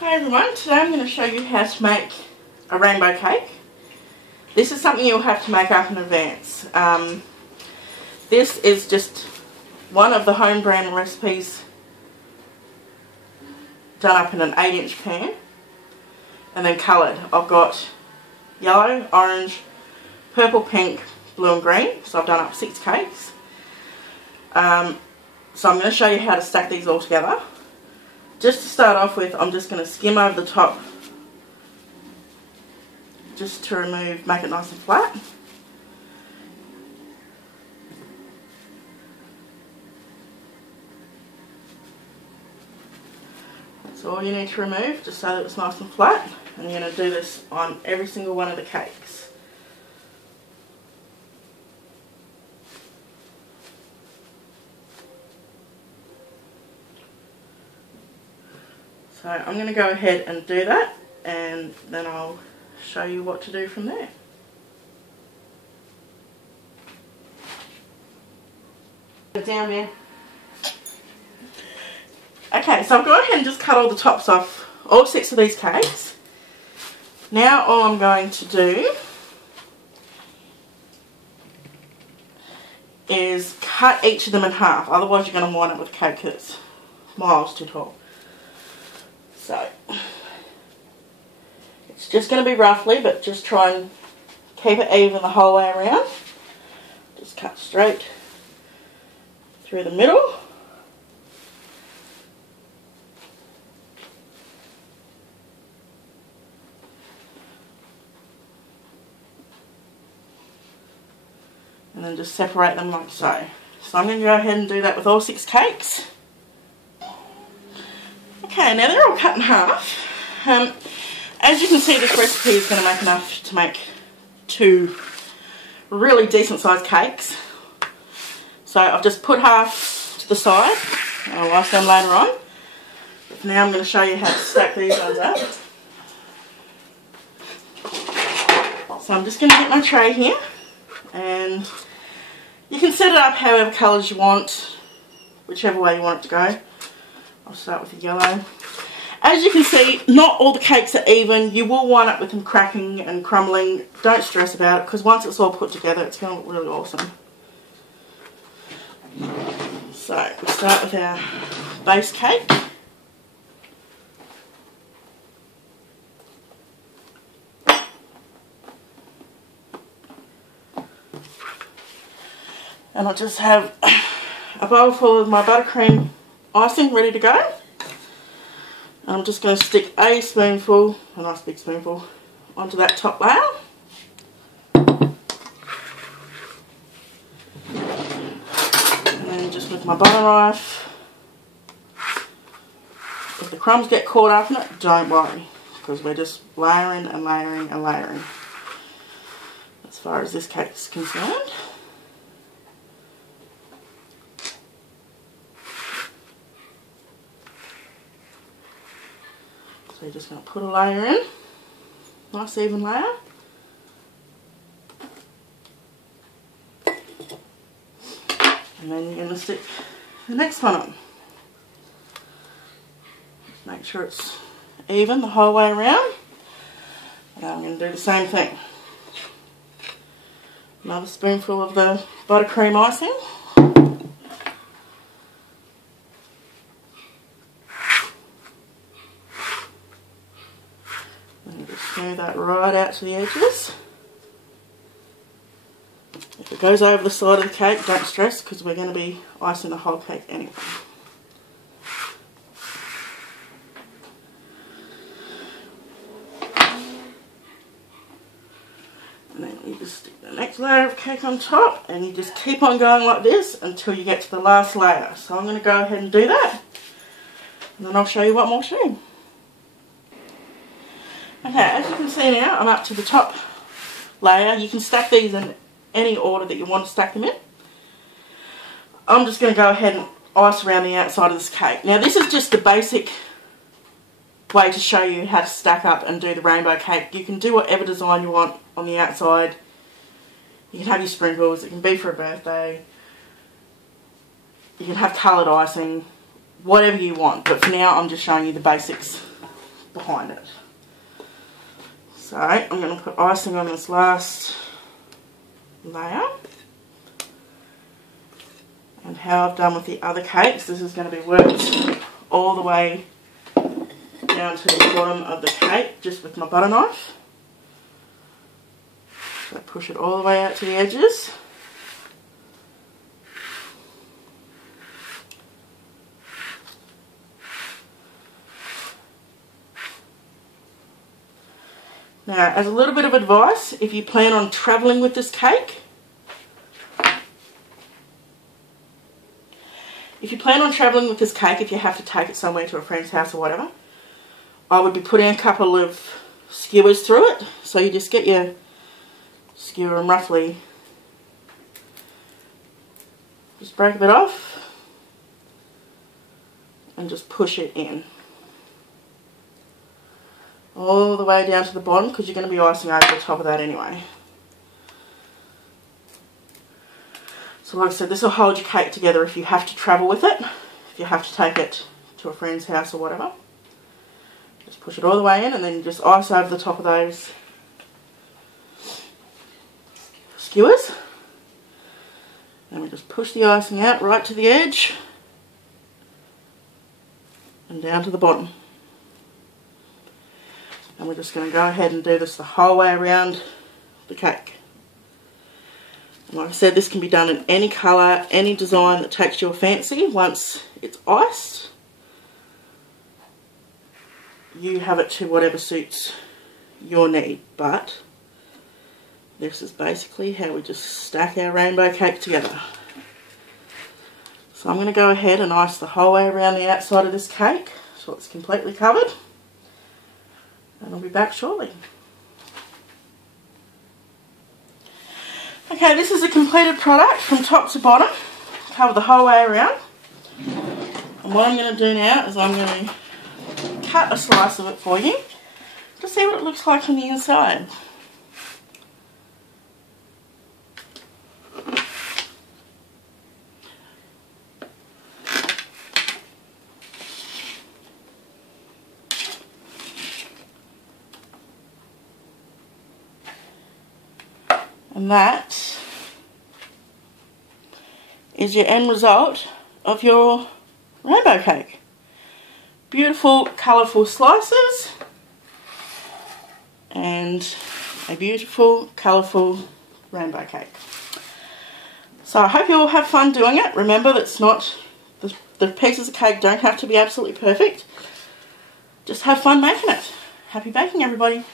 Hi everyone, today I'm going to show you how to make a rainbow cake. This is something you'll have to make up in advance. This is just one of the home brand recipes done up in an 8-inch pan and then coloured. I've got yellow, orange, purple, pink, blue and green, so I've done up 6 cakes. So I'm going to show you how to stack these all together. Just to start off with, I'm just going to skim over the top just to make it nice and flat. That's all you need to remove, just so that it's nice and flat. And you're going to do this on every single one of the cakes. So I'm going to go ahead and do that, and then I'll show you what to do from there. Down there. Okay, so I've gone ahead and just cut all the tops off all 6 of these cakes. Now all I'm going to do is cut each of them in half, otherwise you're going to wind up with a cake that's miles too tall. So, it's just going to be roughly, but just try and keep it even the whole way around. Just cut straight through the middle. And then just separate them like so. So I'm going to go ahead and do that with all 6 cakes. Okay, now they're all cut in half. As you can see, this recipe is going to make enough to make 2 really decent sized cakes. So I've just put half to the side. I'll ice them later on. But now I'm going to show you how to stack these ones up. So I'm just going to get my tray here, and you can set it up however colours you want, whichever way you want it to go. I'll start with the yellow. As you can see, not all the cakes are even. You will wind up with them cracking and crumbling. Don't stress about it, because once it's all put together, it's going to look really awesome. So, we'll start with our base cake. And I'll just have a bowl full of my buttercream icing ready to go. I'm just going to stick a spoonful, a nice big spoonful, onto that top layer. And then just with my butter knife, if the crumbs get caught up in it, don't worry, because we're just layering and layering and layering as far as this cake is concerned. So you're just going to put a layer in, nice even layer. And then you're going to stick the next one on. Just make sure it's even the whole way around. And I'm going to do the same thing. Another spoonful of the buttercream icing. Smooth that right out to the edges. If it goes over the side of the cake, don't stress, because we're going to be icing the whole cake anyway. And then you just stick the next layer of cake on top, and you just keep on going like this until you get to the last layer. So I'm going to go ahead and do that, and then I'll show you what more to do. Okay, as you can see now, I'm up to the top layer. You can stack these in any order that you want to stack them in. I'm just going to go ahead and ice around the outside of this cake. Now this is just the basic way to show you how to stack up and do the rainbow cake. You can do whatever design you want on the outside. You can have your sprinkles, it can be for a birthday. You can have coloured icing, whatever you want. But for now I'm just showing you the basics behind it. So I'm going to put icing on this last layer. And how I've done with the other cakes, this is going to be worked all the way down to the bottom of the cake just with my butter knife. So push it all the way out to the edges. Now, as a little bit of advice, if you plan on travelling with this cake, if you have to take it somewhere to a friend's house or whatever, I would be putting a couple of skewers through it. So you just get your skewer and roughly just break a bit off and just push it in. All the way down to the bottom, because you're going to be icing over the top of that anyway. So like I said, this will hold your cake together if you have to travel with it, if you have to take it to a friend's house or whatever. Just push it all the way in and then just ice over the top of those skewers. And we just push the icing out right to the edge and down to the bottom. And we're just going to go ahead and do this the whole way around the cake. And like I said, this can be done in any colour, any design that takes your fancy. Once it's iced, you have it to whatever suits your need. But this is basically how we just stack our rainbow cake together. So I'm going to go ahead and ice the whole way around the outside of this cake so it's completely covered. And I'll be back shortly. Okay, this is a completed product from top to bottom. Cover the whole way around. And what I'm going to do now is I'm going to cut a slice of it for you to see what it looks like on the inside. And that is your end result of your rainbow cake. Beautiful, colourful slices and a beautiful, colourful rainbow cake. So I hope you all have fun doing it. Remember, that's not, the pieces of cake don't have to be absolutely perfect. Just have fun making it. Happy baking, everybody.